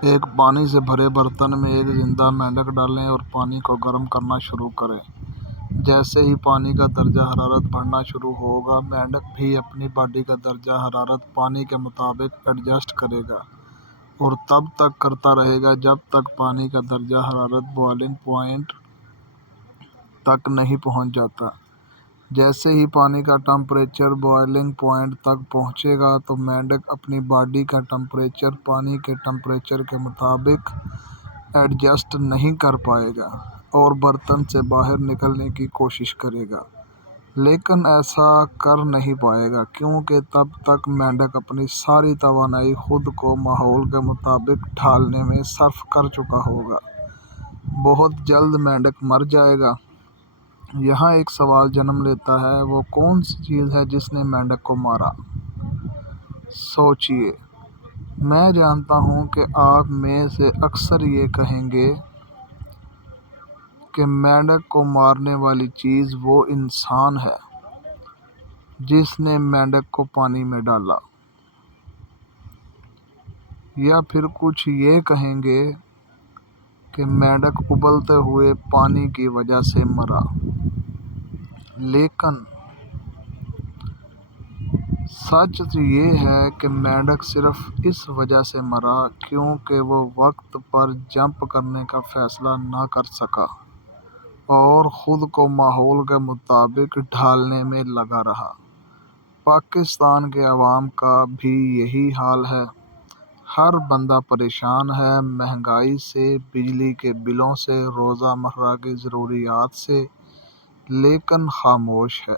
ایک پانی سے بھرے برتن میں ایک زندہ مینڈک ڈالیں اور پانی کو گرم کرنا شروع کریں۔ جیسے ہی پانی کا درجہ حرارت بڑھنا شروع ہوگا، مینڈک بھی اپنی باڈی کا درجہ حرارت پانی کے مطابق ایڈجسٹ کرے گا اور تب تک کرتا رہے گا جب تک پانی کا درجہ حرارت بوائلنگ پوائنٹ تک نہیں پہنچ جاتا۔ جیسے ہی پانی کا ٹمپریچر بوائلنگ پوائنٹ تک پہنچے گا تو مینڈک اپنی باڈی کا ٹمپریچر پانی کے ٹمپریچر کے مطابق ایڈجسٹ نہیں کر پائے گا اور برتن سے باہر نکلنے کی کوشش کرے گا، لیکن ایسا کر نہیں پائے گا کیونکہ تب تک مینڈک اپنی ساری توانائی خود کو ماحول کے مطابق ڈھالنے میں صرف کر چکا ہوگا۔ بہت جلد مینڈک مر جائے گا۔ یہاں ایک سوال جنم لیتا ہے، وہ کون سی چیز ہے جس نے مینڈک کو مارا؟ سوچیے۔ میں جانتا ہوں کہ آپ میں سے اکثر یہ کہیں گے کہ مینڈک کو مارنے والی چیز وہ انسان ہے جس نے مینڈک کو پانی میں ڈالا، یا پھر کچھ یہ کہیں گے کہ مینڈک ابلتے ہوئے پانی کی وجہ سے مرا۔ لیکن سچ یہ ہے کہ مینڈک صرف اس وجہ سے مرا کیونکہ وہ وقت پر جمپ کرنے کا فیصلہ نہ کر سکا اور خود کو ماحول کے مطابق ڈھالنے میں لگا رہا۔ پاکستان کے عوام کا بھی یہی حال ہے۔ ہر بندہ پریشان ہے، مہنگائی سے، بجلی کے بلوں سے، روزہ مرہ کی ضروریات سے، لیکن خاموش ہے۔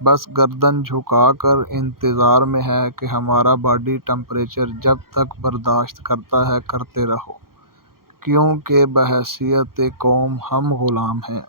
بس گردن جھکا کر انتظار میں ہے کہ ہمارا باڈی ٹمپریچر جب تک برداشت کرتا ہے کرتے رہو، کیونکہ بحیثیت قوم ہم غلام ہیں۔